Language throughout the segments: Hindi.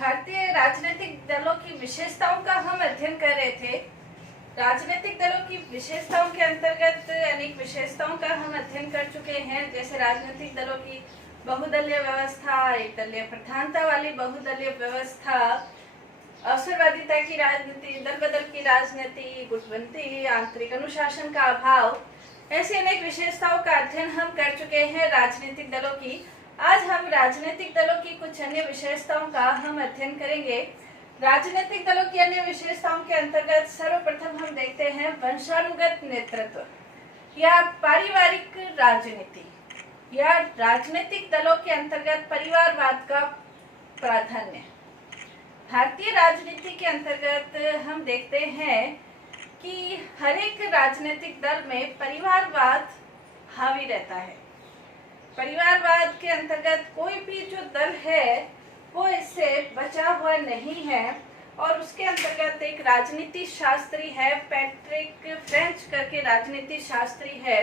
भारतीय राजनीतिक दलों की विशेषताओं का हम अध्ययन कर रहे थे। राजनीतिक दलों की विशेषताओं के अंतर्गत अनेक विशेषताओं का हम अध्ययन कर चुके हैं, जैसे राजनीतिक दलों की बहुदलीय व्यवस्था, एक दलीय प्रधानता वाली बहुदलीय व्यवस्था, अवसरवादिता की राजनीति, दल बदल की राजनीति, गुटबंदी, आंतरिक अनुशासन का अभाव, ऐसी अनेक विशेषताओं का अध्ययन हम कर चुके हैं राजनीतिक दलों की। आज हम राजनीतिक दलों की कुछ अन्य विशेषताओं का हम अध्ययन करेंगे। राजनीतिक दलों की अन्य विशेषताओं के अंतर्गत सर्वप्रथम हम देखते हैं वंशानुगत नेतृत्व या पारिवारिक राजनीति, या राजनीतिक दलों के अंतर्गत परिवारवाद का प्राधान्य। भारतीय राजनीति के अंतर्गत हम देखते हैं कि हर एक राजनीतिक दल में परिवारवाद हावी रहता है। परिवारवाद के अंतर्गत कोई भी जो दल है वो इससे बचा हुआ नहीं है, और उसके अंतर्गत एक राजनीति शास्त्री है, पैट्रिक फ्रेंच करके राजनीति शास्त्री है,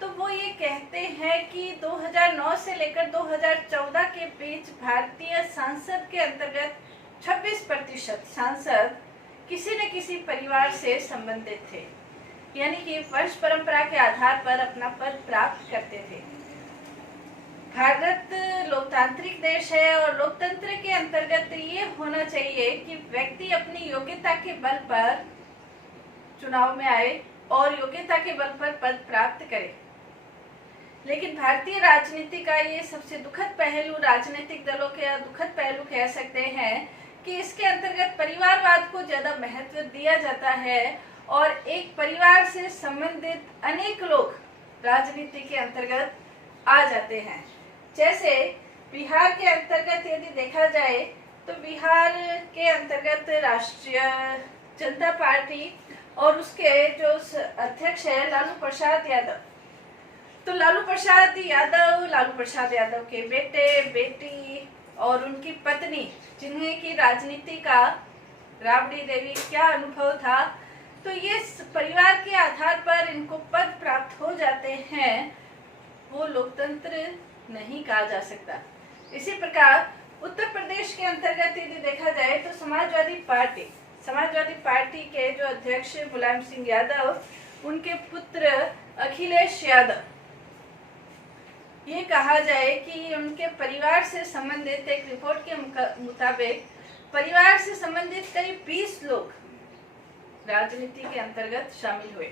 तो वो ये कहते हैं कि 2009 से लेकर 2014 के बीच भारतीय संसद के अंतर्गत 26% सांसद किसी न किसी परिवार से संबंधित थे, यानी कि वंश परंपरा के आधार पर अपना पद प्राप्त करते थे। भारत लोकतांत्रिक देश है, और लोकतंत्र के अंतर्गत ये होना चाहिए कि व्यक्ति अपनी योग्यता के बल पर चुनाव में आए और योग्यता के बल पर पद प्राप्त करे। लेकिन भारतीय राजनीति का ये सबसे दुखद पहलू, राजनीतिक दलों के दुखद पहलू कह सकते हैं कि इसके अंतर्गत परिवारवाद को ज्यादा महत्व दिया जाता है, और एक परिवार से संबंधित अनेक लोग राजनीति के अंतर्गत आ जाते हैं। जैसे बिहार के अंतर्गत यदि देखा जाए तो बिहार के अंतर्गत राष्ट्रीय जनता पार्टी और उसके जो अध्यक्ष है लालू प्रसाद यादव, तो लालू प्रसाद यादव के बेटे, बेटी और उनकी पत्नी, जिन्हें की राजनीति का राबड़ी देवी क्या अनुभव था, तो ये परिवार के आधार पर इनको पद प्राप्त हो जाते हैं, वो लोकतंत्र नहीं कहा जा सकता। इसी प्रकार उत्तर प्रदेश के अंतर्गत यदि देखा जाए तो समाजवादी पार्टी के जो अध्यक्ष मुलायम सिंह यादव, उनके पुत्र अखिलेश यादव, ये कहा जाए कि उनके परिवार से संबंधित एक रिपोर्ट के मुताबिक परिवार से संबंधित करीब 20 लोग राजनीति के अंतर्गत शामिल हुए।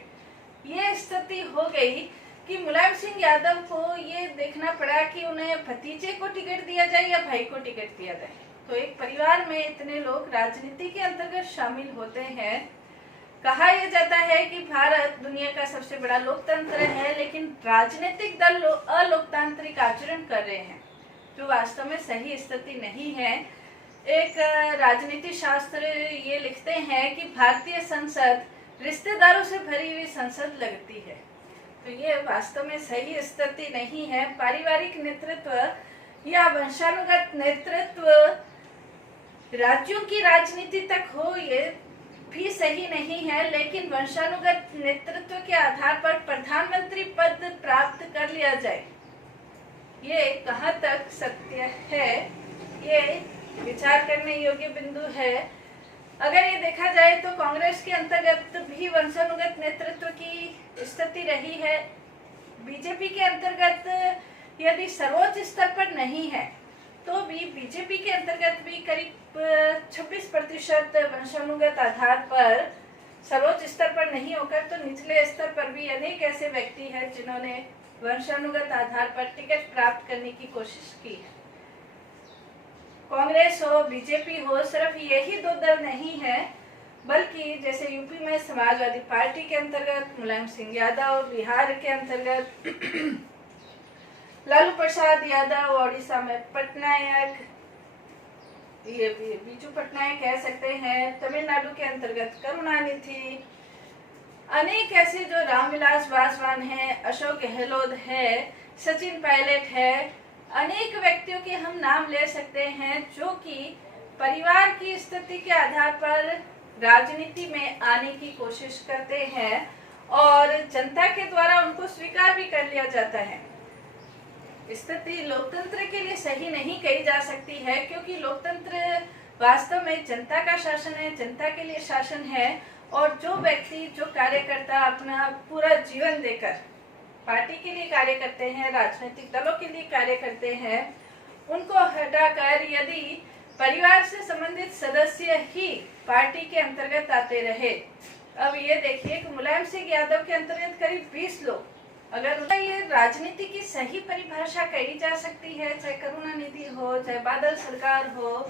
ये स्थिति हो गई कि मुलायम सिंह यादव को ये देखना पड़ा कि उन्हें भतीजे को टिकट दिया जाए या भाई को टिकट दिया जाए। तो एक परिवार में इतने लोग राजनीति के अंतर्गत शामिल होते हैं। कहा यह जाता है कि भारत दुनिया का सबसे बड़ा लोकतंत्र है, लेकिन राजनीतिक दल अलोकतांत्रिक आचरण कर रहे हैं, जो वास्तव में सही स्थिति नहीं है। एक राजनीति शास्त्र ये लिखते हैं कि भारतीय संसद रिश्तेदारों से भरी हुई संसद लगती है, तो ये वास्तव में सही स्थिति नहीं है। पारिवारिक नेतृत्व या वंशानुगत नेतृत्व राज्यों की राजनीति तक हो, ये भी सही नहीं है, लेकिन वंशानुगत नेतृत्व के आधार पर प्रधानमंत्री पद प्राप्त कर लिया जाए, ये कहाँ तक सत्य है, ये विचार करने योग्य बिंदु है। अगर ये देखा जाए तो कांग्रेस के अंतर्गत भी वंशानुगत नेतृत्व की स्थिति रही है। बीजेपी के अंतर्गत यदि सर्वोच्च स्तर पर नहीं है तो भी बीजेपी के अंतर्गत भी करीब 26% वंशानुगत आधार पर सर्वोच्च स्तर पर नहीं होकर तो निचले स्तर पर भी अनेक ऐसे व्यक्ति हैं जिन्होंने वंशानुगत आधार पर टिकट प्राप्त करने की कोशिश की है। कांग्रेस हो, बीजेपी हो, सिर्फ यही दो दल नहीं है, बल्कि जैसे यूपी में समाजवादी पार्टी के अंतर्गत मुलायम सिंह यादव, बिहार के अंतर्गत लालू प्रसाद यादव, ओडिशा में पटनायक, ये बीजू पटनायक कह सकते हैं, तमिलनाडु के अंतर्गत करुणानिधि, अनेक ऐसे जो रामविलास पासवान है, अशोक गहलोत है, सचिन पायलट है, अनेक व्यक्तियों के हम नाम ले सकते हैं जो कि परिवार की स्थिति के आधार पर राजनीति में आने की कोशिश करते हैं, और जनता के द्वारा उनको स्वीकार भी कर लिया जाता है। स्थिति लोकतंत्र के लिए सही नहीं कही जा सकती है, क्योंकि लोकतंत्र वास्तव में जनता का शासन है, जनता के लिए शासन है। और जो व्यक्ति, जो कार्यकर्ता अपना पूरा जीवन देकर पार्टी के लिए कार्य करते हैं, राजनीतिक दलों के लिए कार्य करते हैं, उनको हटाकर यदि परिवार से संबंधित सदस्य ही पार्टी के अंतर्गत आते रहे, अब ये देखिए कि मुलायम सिंह यादव के अंतर्गत करीब 20 लोग, अगर ये राजनीति की सही परिभाषा कही जा सकती है, चाहे करुणानिधि हो, चाहे बादल सरकार हो,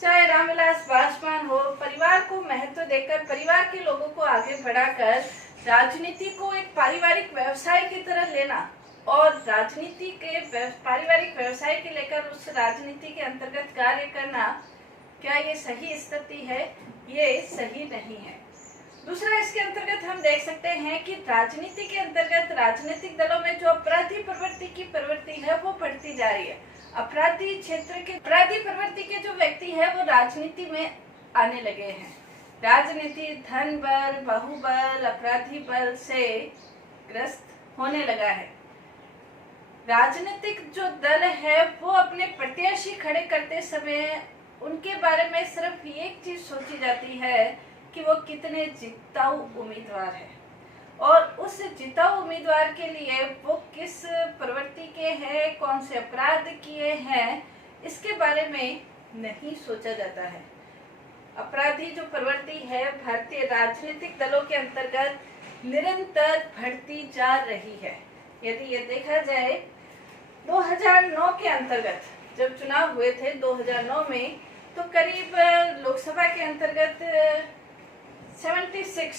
चाहे रामविलास पासवान हो, परिवार को महत्व देकर, परिवार के लोगों को आगे बढ़ाकर राजनीति को एक पारिवारिक व्यवसाय की तरह लेना और राजनीति के पारिवारिक व्यवसाय के लेकर उस राजनीति के अंतर्गत कार्य करना, क्या ये सही स्थिति है? ये सही नहीं है। दूसरा, इसके अंतर्गत हम देख सकते हैं कि राजनीति के अंतर्गत राजनीतिक दलों में जो अपराधी प्रवृत्ति है वो बढ़ती जा रही है। अपराधी क्षेत्र के अपराधी प्रवृत्ति के जो व्यक्ति है वो राजनीति में आने लगे हैं। राजनीति धन बल, बाहुबल, अपराधी बल से ग्रस्त होने लगा है। राजनीतिक जो दल है वो अपने प्रत्याशी खड़े करते समय उनके बारे में सिर्फ एक चीज सोची जाती है कि वो कितने जिताऊ उम्मीदवार है, और उस जिताऊ उम्मीदवार के लिए वो किस प्रवृत्ति के हैं, कौन से अपराध किए हैं, इसके बारे में नहीं सोचा जाता है। अपराधी जो प्रवृत्ति है भारतीय राजनीतिक दलों के अंतर्गत निरंतर बढ़ती जा रही है। यदि ये देखा जाए 2009 के अंतर्गत जब चुनाव हुए थे 2009 में, तो करीब लोकसभा के अंतर्गत 76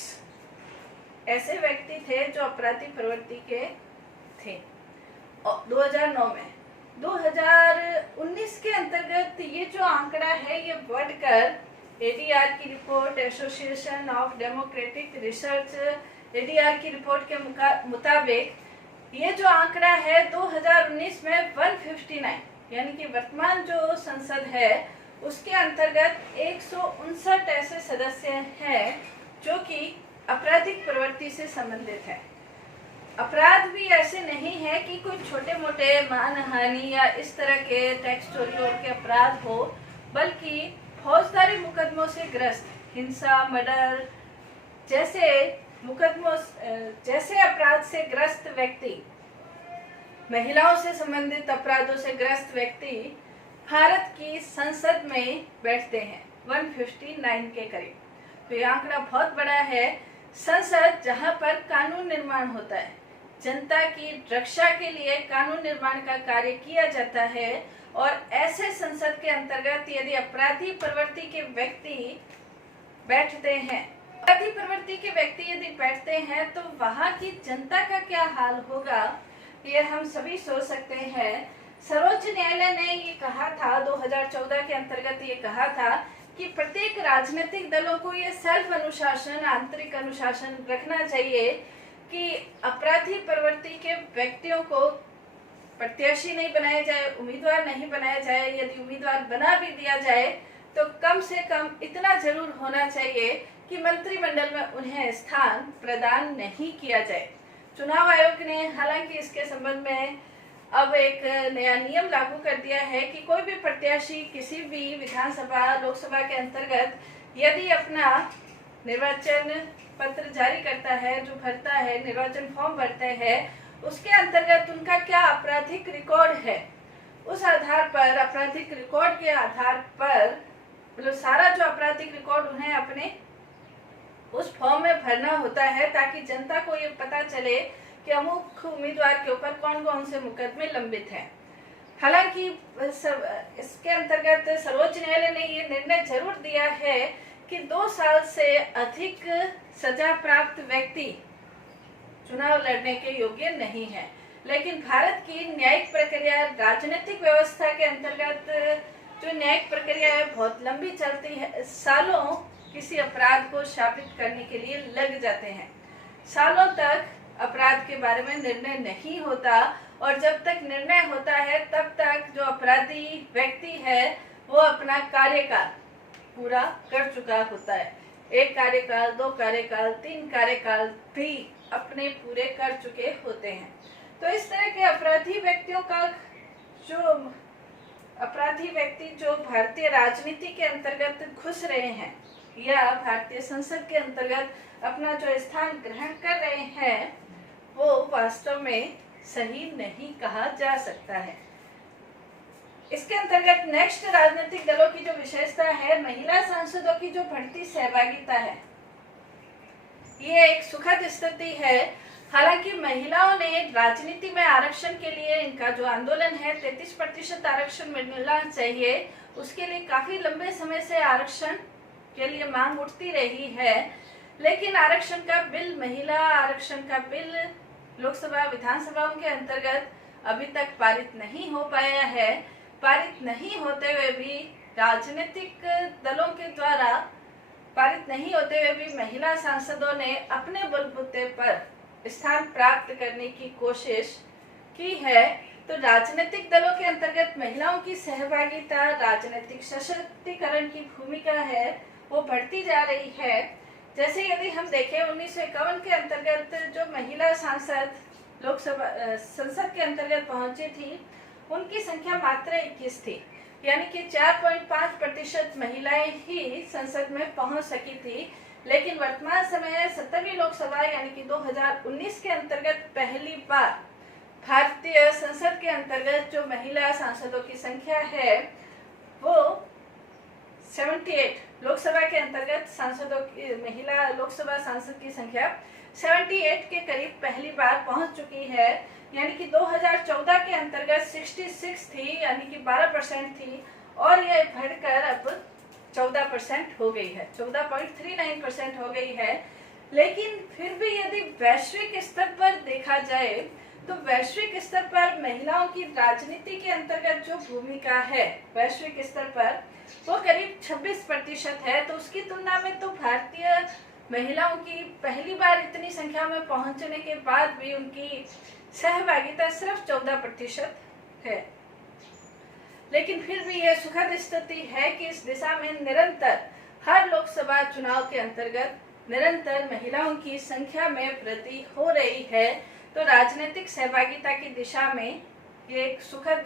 ऐसे व्यक्ति थे जो अपराधी प्रवृत्ति के थे 2009 में। 2019 के अंतर्गत ये जो आंकड़ा है ये बढ़कर एडीआर की report, association of democratic research, ADR की रिपोर्ट के मुताबिक ये जो आंकड़ा है 2019 में 159, यानी कि वर्तमान जो संसद है उसके अंतर्गत 159 ऐसे सदस्य हैं जो कि आपराधिक प्रवृत्ति से संबंधित है। अपराध भी ऐसे नहीं है कि कोई छोटे मोटे मानहानि या इस तरह के टैक्स चोरी और के अपराध हो, बल्कि फौजदारी मुकदमों से ग्रस्त, हिंसा, मर्डर जैसे मुकदमों जैसे अपराध से ग्रस्त व्यक्ति, महिलाओं से संबंधित अपराधों से ग्रस्त व्यक्ति भारत की संसद में बैठते हैं 159 के करीब। तो यह आंकड़ा बहुत बड़ा है। संसद जहां पर कानून निर्माण होता है, जनता की रक्षा के लिए कानून निर्माण का कार्य किया जाता है, और ऐसे संसद के अंतर्गत यदि अपराधी प्रवृत्ति के व्यक्ति बैठते हैं, अपराधी प्रवृत्ति के व्यक्ति यदि बैठते हैं तो वहां की जनता का क्या हाल होगा, ये हम सभी सोच सकते हैं। सर्वोच्च न्यायालय ने ये कहा था 2014 के अंतर्गत, ये कहा था कि प्रत्येक राजनीतिक दलों को ये सेल्फ अनुशासन, आंतरिक अनुशासन रखना चाहिए कि अपराधी प्रवृत्ति के व्यक्तियों को प्रत्याशी नहीं बनाया जाए, उम्मीदवार नहीं बनाया जाए। यदि उम्मीदवार बना भी दिया जाए तो कम से कम इतना जरूर होना चाहिए कि मंत्रिमंडल में उन्हें स्थान प्रदान नहीं किया जाए। चुनाव आयोग ने हालांकि इसके संबंध में अब एक नया नियम लागू कर दिया है कि कोई भी प्रत्याशी किसी भी विधानसभा, लोकसभा के अंतर्गत यदि अपना निर्वाचन पत्र जारी करता है, जो भरता है, निर्वाचन फॉर्म भरते हैं, उसके अंतर्गत उनका क्या आपराधिक रिकॉर्ड है, उस आधार पर, आपराधिक रिकॉर्ड के आधार पर, मतलब सारा जो आपराधिक रिकॉर्ड उन्हें अपने उस फॉर्म में भरना होता है, ताकि जनता को ये पता चले कि अमुक उम्मीदवार के ऊपर कौन कौन से मुकदमे लंबित हैं। हालांकि इसके अंतर्गत सर्वोच्च न्यायालय ने ये निर्णय जरूर दिया है कि 2 साल से अधिक सजा प्राप्त व्यक्ति चुनाव लड़ने के योग्य नहीं है। लेकिन भारत की न्यायिक प्रक्रिया, राजनीतिक व्यवस्था के अंतर्गत जो न्यायिक प्रक्रिया है बहुत लंबी चलती है। सालों किसी अपराध को साबित करने के लिए लग जाते हैं, सालों तक अपराध के बारे में निर्णय नहीं होता, और जब तक निर्णय होता है तब तक जो अपराधी व्यक्ति है वो अपना कार्यकाल पूरा कर चुका होता है। 1 कार्यकाल, 2 कार्यकाल, 3 कार्यकाल भी अपने पूरे कर चुके होते हैं। तो इस तरह के अपराधी व्यक्तियों का जो अपराधी व्यक्ति जो भारतीय राजनीति के अंतर्गत घुस रहे हैं या भारतीय संसद के अंतर्गत अपना जो स्थान ग्रहण कर रहे हैं वो वास्तव में सही नहीं कहा जा सकता है। इसके अंतर्गत नेक्स्ट राजनीतिक दलों की जो विशेषता है, महिला सांसदों की जो बढ़ती सहभागिता है, ये एक सुखद स्थिति है। हालांकि महिलाओं ने राजनीति में आरक्षण के लिए इनका जो आंदोलन है 33% आरक्षण मिलना चाहिए, उसके लिए काफी लंबे समय से आरक्षण के लिए मांग उठती रही है, लेकिन आरक्षण का बिल, महिला आरक्षण का बिल लोकसभा विधानसभाओं के अंतर्गत अभी तक पारित नहीं हो पाया है। पारित नहीं होते हुए भी राजनीतिक दलों के द्वारा पारित नहीं होते हुए भी महिला सांसदों ने अपने बलबूते पर स्थान प्राप्त करने की कोशिश की है। तो राजनीतिक दलों के अंतर्गत महिलाओं की सहभागिता, राजनीतिक सशक्तिकरण की भूमिका है वो बढ़ती जा रही है। जैसे यदि हम देखें 1951 के अंतर्गत जो महिला सांसद लोकसभा संसद के अंतर्गत पहुंची थी, उनकी संख्या मात्र 21 थी, यानी कि 4.5% महिलाएं ही संसद में पहुंच सकी थी। लेकिन वर्तमान समय 17वीं लोकसभा यानी कि 2019 के अंतर्गत पहली बार भारतीय संसद के अंतर्गत जो महिला सांसदों की संख्या है वो 78, लोकसभा के अंतर्गत सांसदों की महिला लोकसभा सांसद की संख्या 78 के करीब पहली बार पहुंच चुकी है, यानी कि 2014 के अंतर्गत 66 थी, यानी कि 12% थी, और यह बढ़कर अब 14% हो गई है, 14.39% हो गई है। लेकिन फिर भी यदि वैश्विक स्तर पर देखा जाए तो वैश्विक स्तर पर महिलाओं की राजनीति के अंतर्गत जो भूमिका है वैश्विक स्तर पर वो करीब 26% है। तो उसकी तुलना में तो भारतीय महिलाओं की पहली बार इतनी संख्या में पहुंचने के बाद भी उनकी सहभागिता सिर्फ 14% है। लेकिन फिर भी यह सुखद स्थिति है कि इस दिशा में निरंतर हर लोकसभा चुनाव के अंतर्गत निरंतर महिलाओं की संख्या में वृद्धि हो रही है। तो राजनीतिक सहभागिता की दिशा में ये एक सुखद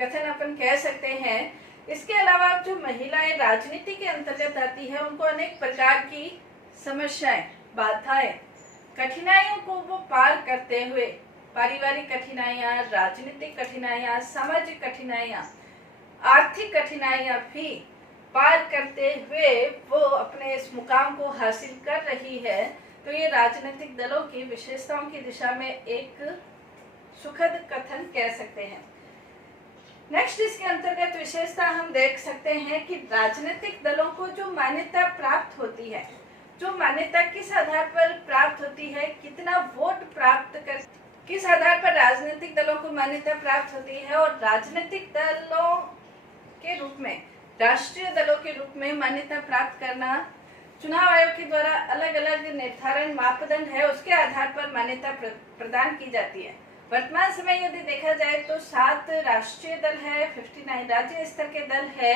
कथन अपन कह सकते हैं। इसके अलावा जो महिलाएं राजनीति के अंतर्गत आती है उनको अनेक प्रकार की समस्याएं, बाधाएं, कठिनाइयों को वो पार करते हुए, पारिवारिक कठिनाइयां, राजनीतिक कठिनाइयां, सामाजिक कठिनाइयां, आर्थिक कठिनाइयां भी पार करते हुए वो अपने इस मुकाम को हासिल कर रही है। तो ये राजनीतिक दलों की विशेषताओं की दिशा में एक सुखद कथन कह सकते हैं। नेक्स्ट इसके अंतर्गत विशेषता हम देख सकते हैं कि राजनीतिक दलों को जो मान्यता प्राप्त होती है, जो मान्यता किस आधार पर प्राप्त होती है, कितना वोट प्राप्त कर, किस आधार पर राजनीतिक दलों को मान्यता प्राप्त होती है, और राजनीतिक दलों के रूप में, राष्ट्रीय दलों के रूप में मान्यता प्राप्त करना चुनाव आयोग के द्वारा अलग अलग निर्धारण मापदंड है, उसके आधार पर मान्यता प्रदान की जाती है। वर्तमान समय यदि देखा जाए तो 7 राष्ट्रीय दल है, 59 राज्य स्तर के दल है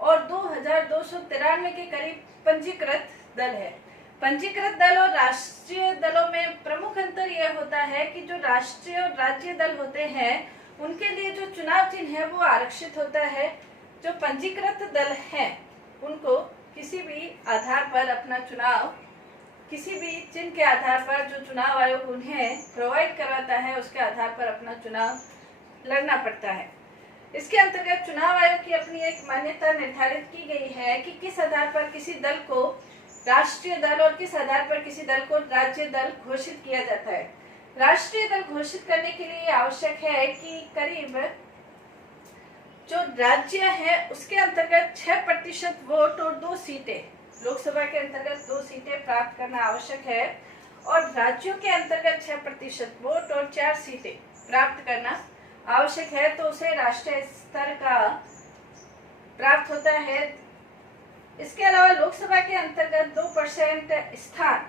और 2293 के करीब पंजीकृत दल है। पंजीकृत दल और राष्ट्रीय दलों में प्रमुख अंतर यह होता है कि जो राष्ट्रीय और राज्य दल होते हैं उनके लिए जो चुनाव चिन्ह है वो आरक्षित होता है। जो पंजीकृत दल हैं उनको किसी भी आधार पर अपना चुनाव, किसी भी चिन्ह के आधार पर जो चुनाव आयोग उन्हें प्रोवाइड करवाता है उसके आधार पर अपना चुनाव लड़ना पड़ता है। इसके अंतर्गत चुनाव आयोग की अपनी एक मान्यता निर्धारित की गई है कि किस आधार पर किसी दल को राष्ट्रीय दल और किस आधार पर किसी दल को राज्य दल घोषित किया जाता है। राष्ट्रीय दल घोषित करने के लिए आवश्यक है कि करीब जो राज्य है उसके अंतर्गत 6% वोट और 2 सीटें, लोकसभा के अंतर्गत 2 सीटें प्राप्त करना आवश्यक है, और राज्यों के अंतर्गत 6% वोट और 4 सीटें प्राप्त करना आवश्यक है। तो उसे राष्ट्रीय स्तर का प्राप्त होता है। इसके अलावा लोकसभा के अंतर्गत 2% स्थान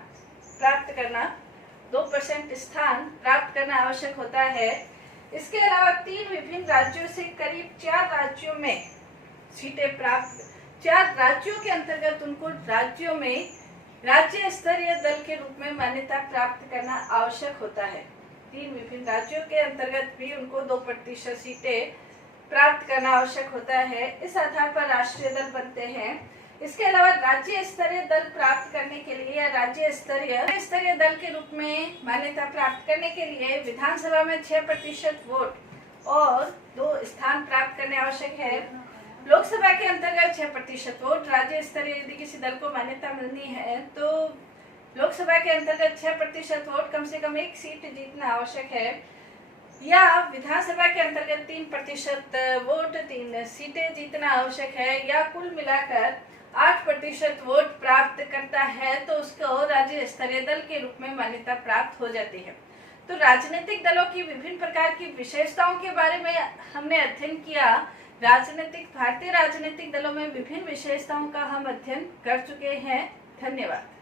प्राप्त करना, 2% स्थान प्राप्त करना आवश्यक होता है। इसके अलावा 3 विभिन्न राज्यों से करीब 4 राज्यों में सीटें प्राप्त, 4 राज्यों के अंतर्गत उनको राज्यों में राज्य स्तरीय दल के रूप में मान्यता प्राप्त करना आवश्यक होता है। 3 विभिन्न राज्यों के अंतर्गत भी उनको 2% सीटें प्राप्त करना आवश्यक होता है। इस आधार पर राष्ट्रीय दल बनते हैं। इसके अलावा राज्य स्तरीय दल प्राप्त करने के लिए या राज्य स्तरीय दल के रूप में मान्यता प्राप्त करने के लिए विधानसभा में 6% वोट और 2 स्थान प्राप्त करने आवश्यक है। लोकसभा के अंतर्गत 6% वोट। राज्य स्तरीय यदि किसी दल को मान्यता मिलनी है तो लोकसभा के अंतर्गत 6% वोट, कम से कम 1 सीट जीतना आवश्यक है, या विधानसभा के अंतर्गत 3% वोट 3 सीटें जीतना आवश्यक है, या कुल मिलाकर 8% वोट प्राप्त करता है तो उसको राज्य स्तरीय दल के रूप में मान्यता प्राप्त हो जाती है। तो राजनीतिक दलों की विभिन्न प्रकार की विशेषताओं के बारे में हमने अध्ययन किया। भारतीय राजनीतिक दलों में विभिन्न विशेषताओं का हम अध्ययन कर चुके हैं। धन्यवाद।